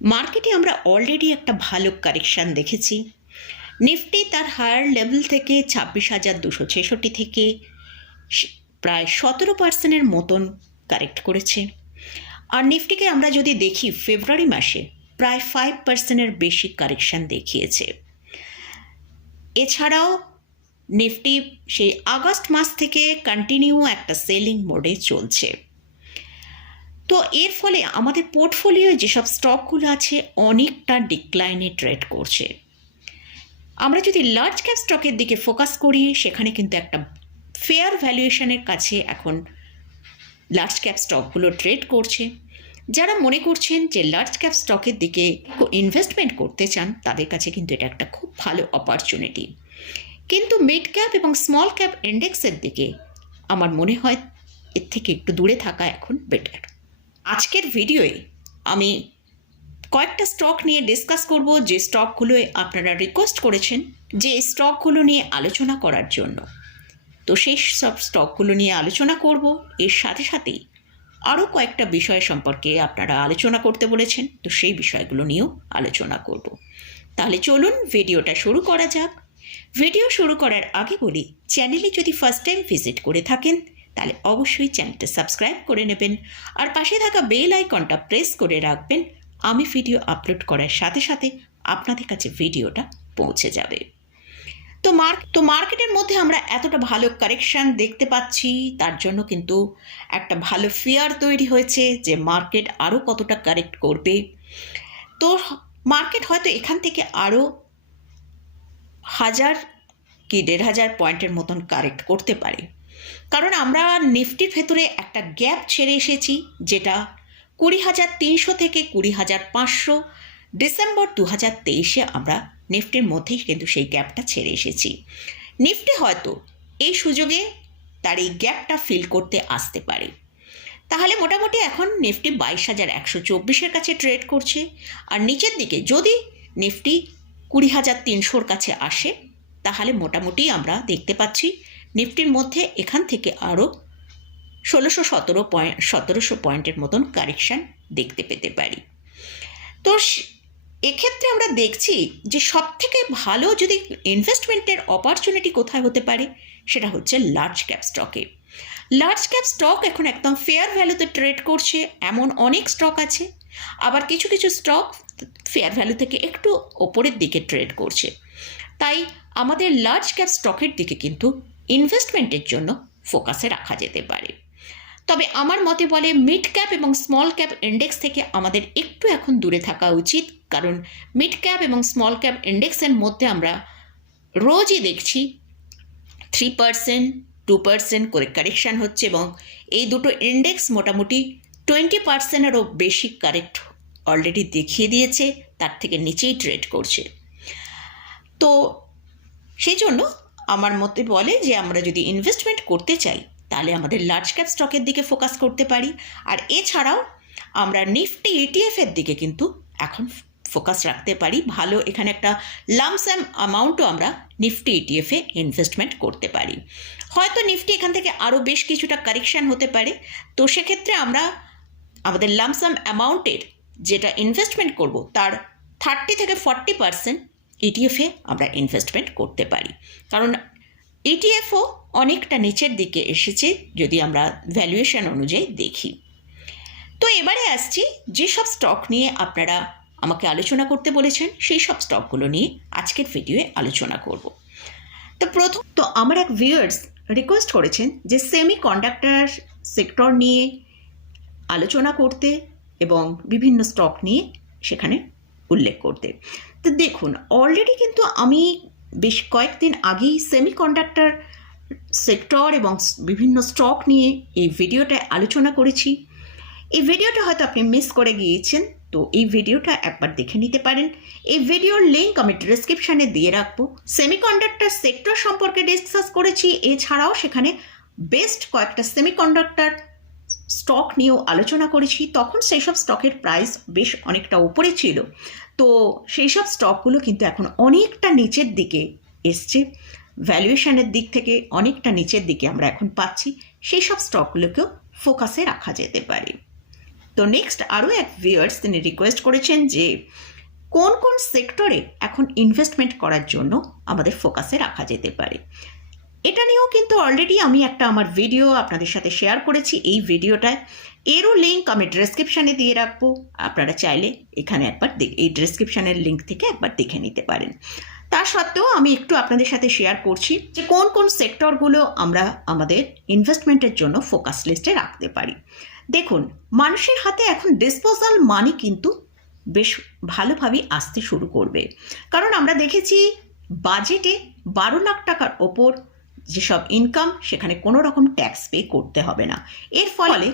মার্কেটে আমরা অলরেডি একটা ভালো কারেকশান দেখেছি। নিফটি তার হায়ার লেভেল থেকে ছাব্বিশ হাজার দুশো ছেষট্টি থেকে প্রায় সতেরো পার্সেন্টের মতন কারেক্ট করেছে। আর নিফটিকে আমরা যদি দেখি ফেব্রুয়ারি মাসে প্রায় ফাইভ পার্সেন্টের বেশি কারেকশান দেখিয়েছে। এছাড়াও নিফটি সেই আগস্ট মাস থেকে কন্টিনিউ একটা সেলিং মোডে চলছে। তো এর ফলে আমাদের পোর্টফোলিওয়ে যেসব স্টকগুলো আছে, অনেকটা ডিক্লাইনে ট্রেড করছে। আমরা যদি লার্জ ক্যাপ স্টকের দিকে ফোকাস করি, সেখানে কিন্তু একটা ফেয়ার ভ্যালুয়েশনের কাছে এখন লার্জ ক্যাপ স্টকগুলো ট্রেড করছে। যারা মনে করছেন যে লার্জ ক্যাপ স্টকের দিকে ইনভেস্টমেন্ট করতে চান, তাদের কাছে কিন্তু এটা একটা খুব ভালো অপরচুনিটি কিন্তু মিড ক্যাপ এবং স্মল ক্যাপ ইন্ডেক্সের দিকে আমার মনে হয় এর থেকে একটু দূরে থাকা এখন বেটার আজকের ভিডিওয়ে আমি কয়েকটা স্টক নিয়ে ডিসকাস করব। যে স্টকগুলোয় আপনারা রিকোয়েস্ট করেছেন, যে স্টকগুলো নিয়ে আলোচনা করার জন্য। তো সেই সব স্টকগুলো নিয়ে আলোচনা করব। এর সাথে সাথেই আরও কয়েকটা বিষয় সম্পর্কে আপনারা আলোচনা করতে বলেছেন। তো সেই বিষয়গুলো নিয়েও আলোচনা করব। তাহলে চলুন ভিডিওটা শুরু করা যাক। ভিডিও শুরু করার আগে বলি চ্যানেলে যদি ফার্স্ট টাইম ভিজিট করে থাকেন তাহলে অবশ্যই চ্যানেলটা সাবস্ক্রাইব করে নেবেন। আর পাশে থাকা বেল আইকনটা প্রেস করে রাখবেন। আমি ভিডিও আপলোড করার সাথে সাথে আপনাদের কাছে ভিডিওটা পৌঁছে যাবে। তো মার্ক তো মার্কেটের মধ্যে আমরা এতটা ভালো কারেকশান দেখতে পাচ্ছি, তার জন্য কিন্তু একটা ভালো ফিয়ার তৈরি হয়েছে যে মার্কেট আরও কতটা কারেক্ট করবে। তো মার্কেট হয়তো এখান থেকে আরও হাজার কি দেড় হাজার পয়েন্টের মতন কারেক্ট করতে পারে। কারণ আমরা নিফটির ভেতরে একটা গ্যাপ ছেড়ে এসেছি, যেটা কুড়ি হাজার তিনশো থেকে কুড়ি হাজার পাঁচশো। ডিসেম্বর দু হাজার তেইশে আমরা নিফটির মধ্যেই কিন্তু সেই গ্যাপটা ছেড়ে এসেছি। নিফটি হয়তো এই সুযোগে তার এই গ্যাপটা ফিল করতে আসতে পারে। তাহলে মোটামুটি এখন নিফটি বাইশ হাজার একশো চব্বিশের কাছে ট্রেড করছে, আর নিচের দিকে যদি নিফটি কুড়ি হাজার তিনশোর কাছে আসে, তাহলে মোটামুটি আমরা দেখতে পাচ্ছি নিফটির মধ্যে এখান থেকে আরও ষোলোশো সতেরো পয়েন্ট, সতেরোশো পয়েন্টের মতন কারেকশান দেখতে পেতে পারি। তো এক্ষেত্রে আমরা দেখছি যে সব থেকে ভালো যদি ইনভেস্টমেন্টের অপরচুনিটি কোথায় হতে পারে, সেটা হচ্ছে লার্জ ক্যাপ স্টকে লার্জ ক্যাপ স্টক এখন একদম ফেয়ার ভ্যালুতে ট্রেড করছে, এমন অনেক স্টক আছে, আবার কিছু কিছু স্টক ফেয়ার ভ্যালু থেকে একটু ওপরের দিকে ট্রেড করছে। তাই আমাদের লার্জ ক্যাপ স্টকের দিকে কিন্তু ইনভেস্টমেন্টের জন্য ফোকাসে রাখা যেতে পারে। তবে আমার মতে বলে মিড ক্যাপ এবং স্মল ক্যাপ ইন্ডেক্স থেকে আমাদের একটু এখন দূরে থাকা উচিত, কারণ মিড ক্যাপ এবং স্মল ক্যাপ ইন্ডেক্সের মধ্যে আমরা রোজই দেখছি থ্রি পার্সেন্ট টু পার্সেন্ট করে কারেকশান হচ্ছে এবং এই দুটো ইন্ডেক্স মোটামুটি টোয়েন্টি পার্সেন্টেরও বেশি কারেক্ট অলরেডি দেখিয়ে দিয়েছে, তার থেকে নিচেই ট্রেড করছে। তো সেই জন্য আমার মতে বলে যে আমরা যদি ইনভেস্টমেন্ট করতে চাই, তাহলে আমাদের লার্জ ক্যাপ স্টকের দিকে ফোকাস করতে পারি। আর এছাড়াও আমরা নিফটি ইটিএফের দিকে কিন্তু এখন ফোকাস রাখতে পারি। ভালো এখানে একটা লামস্যাম অ্যামাউন্টও আমরা নিফটি ইটিএফে ইনভেস্টমেন্ট করতে পারি। হয়তো নিফটি এখান থেকে আরও বেশ কিছুটা কারেকশান হতে পারে। তো সেক্ষেত্রে আমরা আমাদের লামসাম অ্যামাউন্টের যেটা ইনভেস্টমেন্ট করব, তার থার্টি থেকে ফর্টি পার্সেন্ট ইটিএফে আমরা ইনভেস্টমেন্ট করতে পারি। কারণ ইটিএফও অনেকটা নিচের দিকে এসেছে যদি আমরা ভ্যালুয়েশন অনুযায়ী দেখি। তো এবারে আসছি যেসব স্টক নিয়ে আপনারা আমাকে আলোচনা করতে বলেছেন সেই সব স্টকগুলো নিয়ে আজকের ভিডিওয়ে আলোচনা করব। তো প্রথম তো আমার এক ভিউয়ার্স রিকোয়েস্ট করেছেন যে সেমি কন্ডাক্টর সেক্টর নিয়ে আলোচনা করতে এবং বিভিন্ন স্টক নিয়ে সেখানে উল্লেখ করতে। তো দেখুন অলরেডি কিন্তু আমি বেশ কয়েকদিন আগেই সেমিকন্ডাক্টর সেক্টর এবং বিভিন্ন স্টক নিয়ে এই ভিডিওটায় আলোচনা করেছি। এই ভিডিওটা হয়তো আপনি মিস করে গিয়েছেন, তো এই ভিডিওটা একবার দেখে নিতে পারেন। এই ভিডিওর লিঙ্ক আমি ডিসক্রিপশানে দিয়ে রাখব। সেমিকন্ডাক্টর সেক্টর সম্পর্কে ডিসকাস করেছি, এছাড়াও সেখানে বেস্ট কয়েকটা সেমিকন্ডাক্টর স্টক নিয়েও আলোচনা করেছি, তখন সেই সব স্টকের প্রাইস বেশ অনেকটা উপরে ছিল। তো সেই সব স্টকগুলো কিন্তু এখন অনেকটা নিচের দিকে এসছে ভ্যালুয়েশনের দিক থেকে অনেকটা নিচের দিকে আমরা এখন পাচ্ছি সেই সব স্টকগুলোকেও ফোকাসে রাখা যেতে পারে। তো নেক্সট আরও এক ভিউয়ার্স তিনি রিকোয়েস্ট করেছেন যে, কোন কোন সেক্টরে এখন ইনভেস্টমেন্ট করার জন্য আমাদের ফোকাসে রাখা যেতে পারে? এটা নিয়েও কিন্তু অলরেডি আমি একটা আমার ভিডিও আপনাদের সাথে শেয়ার করেছি এই ভিডিওটায় এরও লিঙ্ক আমি ডেসক্রিপশানে দিয়ে রাখব। আপনারা চাইলে এখানে একবার এই ডেসক্রিপশানের লিঙ্ক থেকে একবার দেখে নিতে পারেন। তা সত্ত্বেও আমি একটু আপনাদের সাথে শেয়ার করছি যে কোন কোন সেক্টরগুলো আমরা আমাদের ইনভেস্টমেন্টের জন্য ফোকাস লিস্টে রাখতে পারি। দেখুন, মানুষের হাতে এখন ডিসপোজাল মানি কিন্তু বেশ ভালোভাবেই আসতে শুরু করবে। কারণ আমরা দেখেছি বাজেটে বারো লাখ টাকার ওপর যেসব ইনকাম সেখানে কোনো রকম ট্যাক্স পে করতে হবে না। এর ফলে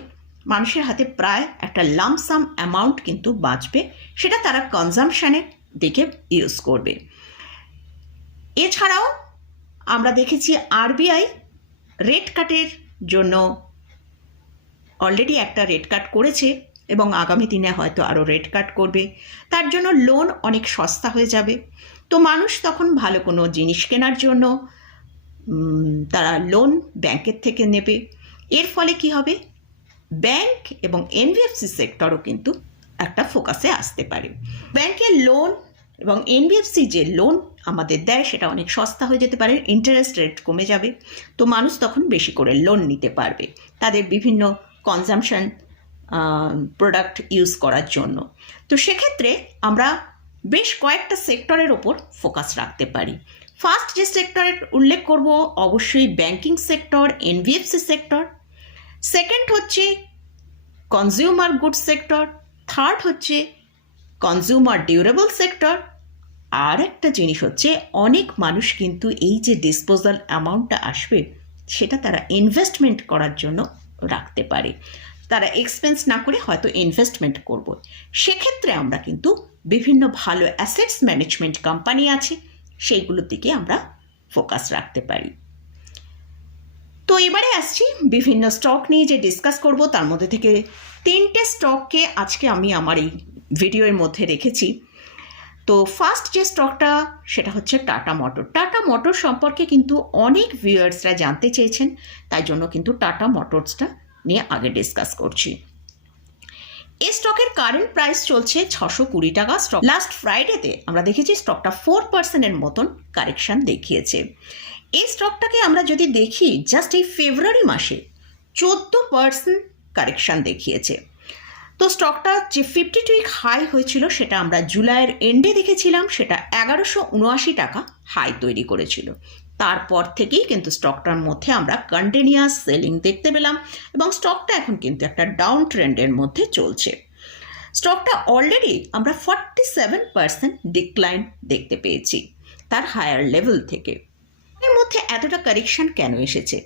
মানুষের হাতে প্রায় একটা লামসাম অ্যামাউন্ট কিন্তু বাঁচবে, সেটা তারা কনজামশানের দিকে ইউজ করবে। এছাড়াও আমরা দেখেছি আরবিআই রেট কাটের জন্য অলরেডি একটা রেট কাট করেছে এবং আগামী দিনে হয়তো আরও রেট কাট করবে। তার জন্য লোন অনেক সস্তা হয়ে যাবে। তো মানুষ তখন ভালো কোনো জিনিস কেনার জন্য তারা লোন ব্যাংকের থেকে নেবে। এর ফলে কি হবে? ব্যাংক এবং এনবিএফসি সেক্টরও কিন্তু একটা ফোকাসে আসতে পারে। ব্যাংকের লোন এবং এনবিএফসি যে লোন আমাদের দেয়, সেটা অনেক সস্তা হয়ে যেতে পারে ইন্টারেস্ট রেট কমে যাবে, তো মানুষ তখন বেশি করে লোন নিতে পারবে তাদের বিভিন্ন কনজামশন প্রোডাক্ট ইউজ করার জন্য। তো সেক্ষেত্রে আমরা বেশ কয়েকটা সেক্টরের ওপর ফোকাস রাখতে পারি। ফার্স্ট যে সেক্টরের উল্লেখ করব, অবশ্যই banking sector NBFC sector second হচ্ছে কনজিউমার গুড সেক্টর থার্ড হচ্ছে কনজিউমার ডিউরেবল সেক্টর আর একটা জিনিস হচ্ছে, অনেক মানুষ কিন্তু এই যে ডিসপোজাল অ্যামাউন্টটা আসবে, সেটা তারা ইনভেস্টমেন্ট করার জন্য রাখতে পারে। তারা এক্সপেন্স না করে হয়তো ইনভেস্টমেন্ট করব। সেক্ষেত্রে আমরা কিন্তু বিভিন্ন ভালো অ্যাসেটস ম্যানেজমেন্ট কোম্পানি আছে সেইগুলোর দিকে আমরা ফোকাস রাখতে পারি। তো এবারে আসছি বিভিন্ন স্টক নিয়ে যে ডিসকাস করব, তার মধ্যে থেকে তিনটে স্টককে আজকে আমি আমার এই ভিডিওর মধ্যে রেখেছি। তো ফার্স্ট যে স্টকটা সেটা হচ্ছে টাটা মোটর টাটা মোটর সম্পর্কে কিন্তু অনেক ভিউয়ার্সরা জানতে চেয়েছেন, তাই জন্য কিন্তু টাটা মোটরসটা নিয়ে আগে ডিসকাস করছি। এই স্টকের কারেন্ট প্রাইস চলছে ছশো কুড়ি টাকা স্টক লাস্ট ফ্রাইডেতে আমরা দেখেছি স্টকটা ফোর পার্সেন্টের মতন কারেকশন দেখিয়েছে। এই স্টকটাকে আমরা যদি দেখি জাস্ট এই ফেব্রুয়ারি মাসে চোদ্দ পার্সেন্ট কারেকশন দেখিয়েছে। তো স্টকটা যে ফিফটি টু উইক হাই হয়েছিল, সেটা আমরা জুলাইয়ের এন্ডে দেখেছিলাম, সেটা এগারোশো উনআশি টাকা হাই তৈরি করেছিল। তারপর থেকেই কিন্তু স্টকটার মধ্যে আমরা কন্টিনিউয়াস সেলিং দেখতে পেলাম এবং স্টকটা এখন কিন্তু একটা ডাউন ট্রেন্ডের মধ্যে চলছে। স্টকটা অলরেডি আমরা ফর্টি সেভেন পার্সেন্ট ডিক্লাইন দেখতে পেয়েছি, তার হায়ার লেভেল থেকে। এর মধ্যে এতটা কারেকশন কেন এসেছে?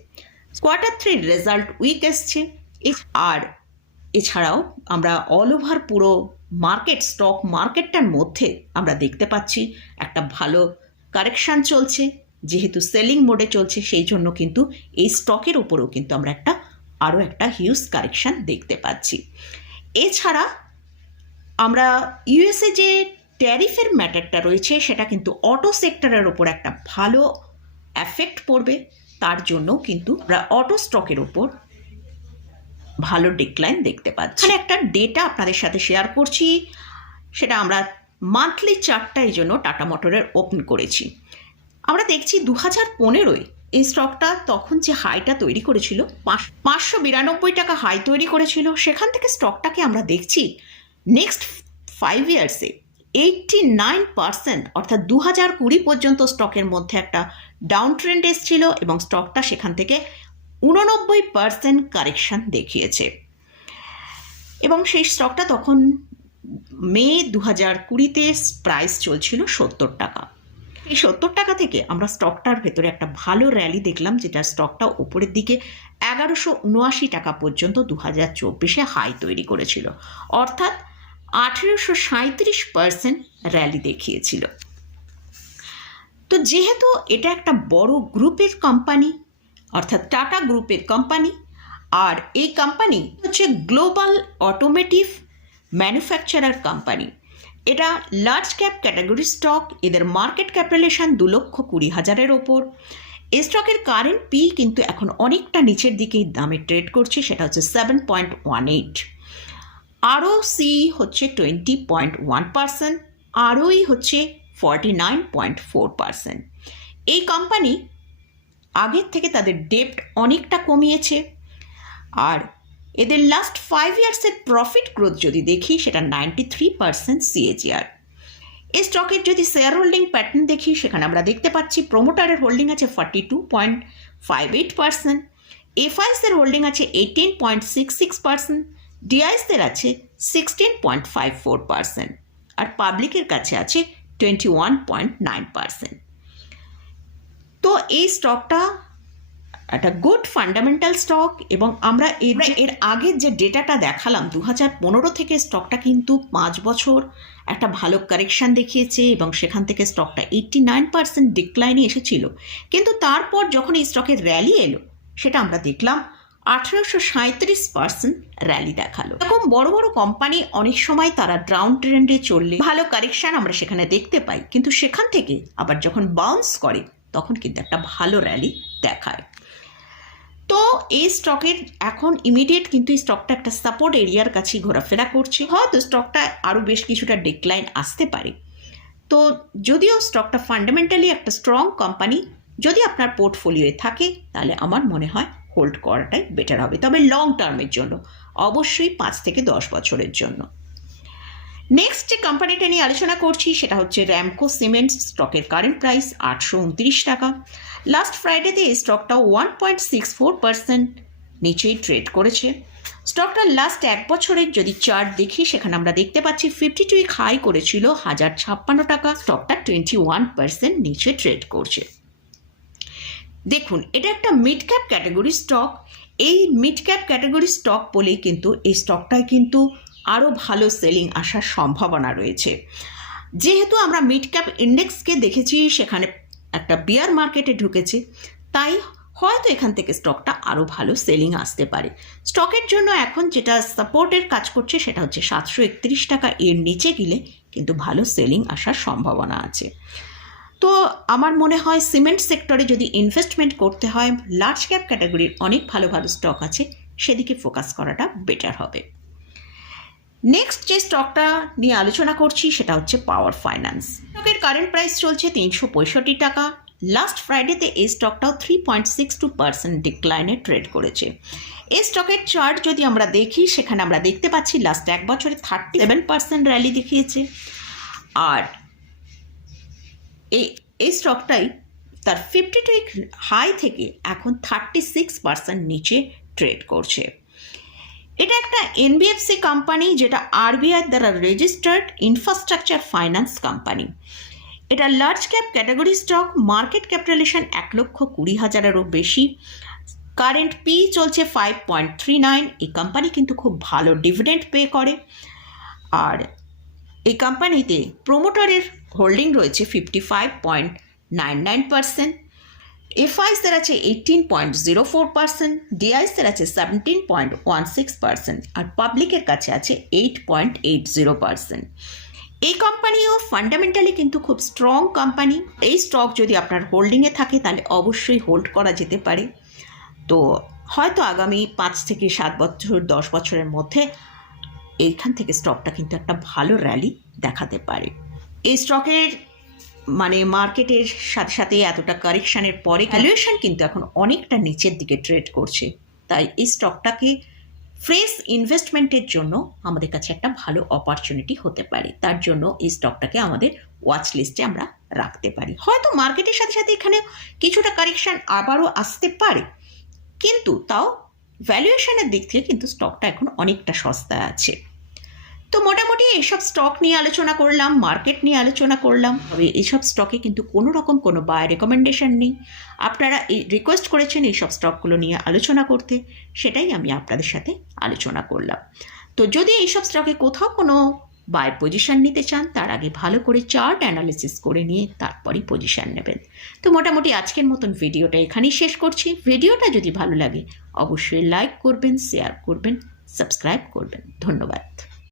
কোয়ার্টার থ্রির রেজাল্ট উইক এসছে, আর এছাড়াও আমরা অল ওভার পুরো মার্কেট স্টক মার্কেটটার মধ্যে আমরা দেখতে পাচ্ছি একটা ভালো কারেকশান চলছে। যেহেতু সেলিং মোডে চলছে, সেই জন্য কিন্তু এই স্টকের উপরেও কিন্তু আমরা একটা আরও একটা হিউজ কারেকশান দেখতে পাচ্ছি। এছাড়া আমরা ইউএসএ যে ট্যারিফের ম্যাটারটা রয়েছে, সেটা কিন্তু অটো সেক্টরের ওপর একটা ভালো এফেক্ট পড়বে। তার জন্য কিন্তু আমরা অটো স্টকের ওপর ভালো ডিক্লাইন দেখতে পাচ্ছি। এখানে একটা ডেটা আপনাদের সাথে শেয়ার করছি, সেটা আমরা মান্থলি চার্টটা এই জন্য টাটা মোটরের ওপেন করেছি। আমরা দেখছি দু হাজার পনেরোয় এই স্টকটা তখন যে হাইটা তৈরি করেছিল, পাঁচ- পাঁচশো বিরানব্বই টাকা হাই তৈরি করেছিল, সেখান থেকে স্টকটাকে আমরা দেখছি নেক্সট ফাইভ ইয়ার্সে এইটটি নাইন পার্সেন্ট অর্থাৎ দু হাজার কুড়ি পর্যন্ত স্টকের মধ্যে একটা ডাউন ট্রেন্ড এসেছিল এবং স্টকটা সেখান থেকে উননব্বই পার্সেন্ট কারেকশান দেখিয়েছে। এবং সেই স্টকটা তখন মে দু হাজার কুড়িতে প্রাইস চলছিল সত্তর টাকা। এই সত্তর টাকা থেকে আমরা স্টকটার ভেতরে একটা ভালো র্যালি দেখলাম যেটা স্টকটা উপরের দিকে এগারোশো উনআশি টাকা পর্যন্ত দু হাজার চব্বিশে হাই তৈরি করেছিল। অর্থাৎ আঠেরোশো সাঁত্রিশ পার্সেন্ট র্যালি দেখিয়েছিল। তো যেহেতু এটা একটা বড় গ্রুপের কোম্পানি অর্থাৎ টাটা গ্রুপের কোম্পানি আর এই কোম্পানি হচ্ছে গ্লোবাল অটোমেটিভ ম্যানুফ্যাকচারার কোম্পানি এটা লার্জ ক্যাপ ক্যাটাগরি স্টক এদের মার্কেট ক্যাপিটালেশন দু লক্ষ কুড়ি হাজারের ওপর। এই স্টকের কারেন্ট পি কিন্তু এখন অনেকটা নিচের দিকেই দামে ট্রেড করছে, সেটা হচ্ছে seven point one eight ROCE হচ্ছে twenty point one percent ROE হচ্ছে forty nine point four percent এই কোম্পানি আগের থেকে তাদের ডেপ্ট অনেকটা কমিয়েছে। আর এদের লাস্ট ফাইভ ইয়ার্সের প্রফিট গ্রোথ যদি দেখি, সেটা নাইনটি থ্রি পার্সেন্ট সিএজিআর এই স্টকের যদি শেয়ার হোল্ডিং প্যাটার্ন দেখি, সেখানে আমরা দেখতে পাচ্ছি প্রোমোটারের হোল্ডিং আছে forty two point five eight percent এফআইসের holding আছে eighteen point six six percent ডিআইসদের আছে sixteen point five four percent আর পাবলিকের কাছে আছে twenty one point nine percent তো এই স্টকটা একটা গুড ফান্ডামেন্টাল স্টক এবং আমরা এর এর আগের যে ডেটাটা দেখালাম দু হাজার পনেরো থেকে স্টকটা কিন্তু পাঁচ বছর একটা ভালো কারেকশান দেখিয়েছে এবং সেখান থেকে স্টকটা এইট্টি নাইন পার্সেন্ট ডিক্লাইনে এসেছিল। কিন্তু তারপর যখন এই স্টকের র্যালি এলো সেটা আমরা দেখলাম আঠেরোশো সাঁত্রিশ পার্সেন্ট র্যালি দেখাল। এরকম বড় বড় কোম্পানি অনেক সময় তারা ডাউন ট্রেন্ডে চললে ভালো কারেকশান আমরা সেখানে দেখতে পাই। কিন্তু সেখান থেকে আবার যখন বাউন্স করে তখন কিন্তু একটা ভালো র্যালি দেখায়। তো এই স্টকের এখন ইমিডিয়েট কিন্তু এই স্টকটা একটা সাপোর্ট এরিয়ার কাছেই ঘোরাফেরা করছে। হয়তো স্টকটা আরও বেশ কিছুটা ডিক্লাইন আসতে পারে। তো যদিও স্টকটা ফান্ডামেন্টালি একটা স্ট্রং কোম্পানি যদি আপনার পোর্টফোলিওয়ে থাকে, তাহলে আমার মনে হয় হোল্ড করাটাই বেটার হবে। তবে লং টার্মের জন্য, অবশ্যই পাঁচ থেকে দশ বছরের জন্য। কোম্পানিটা নিয়ে আলোচনা করছি, সেটা হচ্ছে র্যামকো সিমেন্ট স্টকের কারেন্ট প্রাইস আটশো উনত্রিশ টাকা। লাস্ট ফ্রাইডেতে এই স্টকটা one point six four percent নিচেই ট্রেড করেছে। স্টকটা লাস্ট এক বছরের যদি চার্ট দেখি, সেখানে আমরা দেখতে পাচ্ছি ফিফটি টু উইক হাই করেছিল হাজার ছাপ্পান্ন টাকা স্টকটা টোয়েন্টি ওয়ান পার্সেন্ট নিচে ট্রেড করছে। দেখুন, এটা একটা মিড ক্যাপ ক্যাটাগরি স্টক এই মিড ক্যাপ ক্যাটাগরি স্টক বলেই কিন্তু, এই স্টকটায় কিন্তু আরও ভালো সেলিং আসার সম্ভাবনা রয়েছে। যেহেতু আমরা মিড ক্যাপ ইন্ডেক্সকে দেখেছি, সেখানে একটা বিয়ার মার্কেটে ঢুকেছে, তাই হয়তো এখান থেকে স্টকটা আরও ভালো সেলিং আসতে পারে। স্টকের জন্য এখন যেটা সাপোর্টের কাজ করছে, সেটা হচ্ছে সাতশো একত্রিশ টাকা এর নিচে গেলে কিন্তু ভালো সেলিং আসার সম্ভাবনা আছে। তো আমার মনে হয় সিমেন্ট সেক্টরে যদি ইনভেস্টমেন্ট করতে হয় লার্জ ক্যাপ ক্যাটাগরির অনেক ভালো ভালো স্টক আছে, সেদিকে ফোকাস করাটা বেটার হবে। নেক্সট যে স্টকটা নিয়ে আলোচনা করছি সেটা হচ্ছে পাওয়ার ফাইন্যান্স স্টকের কারেন্ট প্রাইস চলছে তিনশো পঁয়ষট্টি টাকা। লাস্ট ফ্রাইডেতে এই স্টকটাও three point six two percent ডিক্লাইনে trade করেছে। এই স্টকের চার্ট যদি আমরা দেখি, সেখানে আমরা দেখতে পাচ্ছি লাস্ট এক বছরে থার্টি সেভেন পার্সেন্ট র্যালি দেখিয়েছে। আর এই এই স্টকটাই তার ফিফটি টু হাই থেকে এখন থার্টি সিক্স পার্সেন্ট নিচে ট্রেড করছে। এটা একটা এনবিএফসি কোম্পানি যেটা আরবিআই দ্বারা রেজিস্টার্ড ইনফ্রাস্ট্রাকচার ফাইন্যান্স কোম্পানি এটা large cap category stock market capitalization এক লক্ষ কুড়ি হাজারেরও বেশি। কারেন্ট পি চলছে ফাইভ পয়েন্ট থ্রি নাইন এই কোম্পানি কিন্তু খুব ভালো ডিভিডেন্ড পে করে। আর এই কোম্পানিতে প্রোমোটারের হোল্ডিং রয়েছে fifty five point nine nine percent এফআইসের আছে eighteen point zero four percent ডিআইসের আছে seventeen point one six percent আর পাবলিকের কাছে আছে eight point eight zero percent এই কোম্পানিও ফান্ডামেন্টালি কিন্তু খুব স্ট্রং কোম্পানি এই স্টক যদি আপনার হোল্ডিংয়ে থাকে, তাহলে অবশ্যই হোল্ড করা যেতে পারে। তো হয়তো আগামী পাঁচ থেকে সাত বছর, দশ বছরের মধ্যে এইখান থেকে স্টকটা কিন্তু একটা ভালো র্যালি দেখাতে পারে। এই স্টকের মানে মার্কেটের সাথে সাথে এতটা কারেকশানের পরে ভ্যালুয়েশন কিন্তু এখন অনেকটা নিচের দিকে ট্রেড করছে। তাই এই স্টকটাকে ফ্রেশ ইনভেস্টমেন্টের জন্য আমাদের কাছে একটা ভালো অপরচুনিটি হতে পারে। তার জন্য এই স্টকটাকে আমাদের ওয়াচ লিস্টে আমরা রাখতে পারি। হয়তো মার্কেটের সাথে সাথে এখানে কিছুটা কারেকশান আবারও আসতে পারে কিন্তু তাও ভ্যালুয়েশনের দিক থেকে কিন্তু স্টকটা এখন অনেকটা সস্তায় আছে। তো মোটামুটি এইসব স্টক নিয়ে আলোচনা করলাম মার্কেট নিয়ে আলোচনা করলাম। তবে এইসব স্টকে কিন্তু কোনো রকম কোনো বায় রেকমেন্ডেশন নেই। আপনারা এই রিকোয়েস্ট করেছেন এইসব স্টকগুলো নিয়ে আলোচনা করতে, সেটাই আমি আপনাদের সাথে আলোচনা করলাম। তো যদি এইসব স্টকে কোথাও কোনো বাই পজিশন নিতে চান, তার আগে ভালো করে চার্ট অ্যানালিসিস করে নিয়ে তারপরই পজিশান নেবেন। তো মোটামুটি আজকের মতন ভিডিওটা এখানেই শেষ করছি। ভিডিওটা যদি ভালো লাগে, অবশ্যই লাইক করবেন শেয়ার করবেন সাবস্ক্রাইব করবেন। ধন্যবাদ।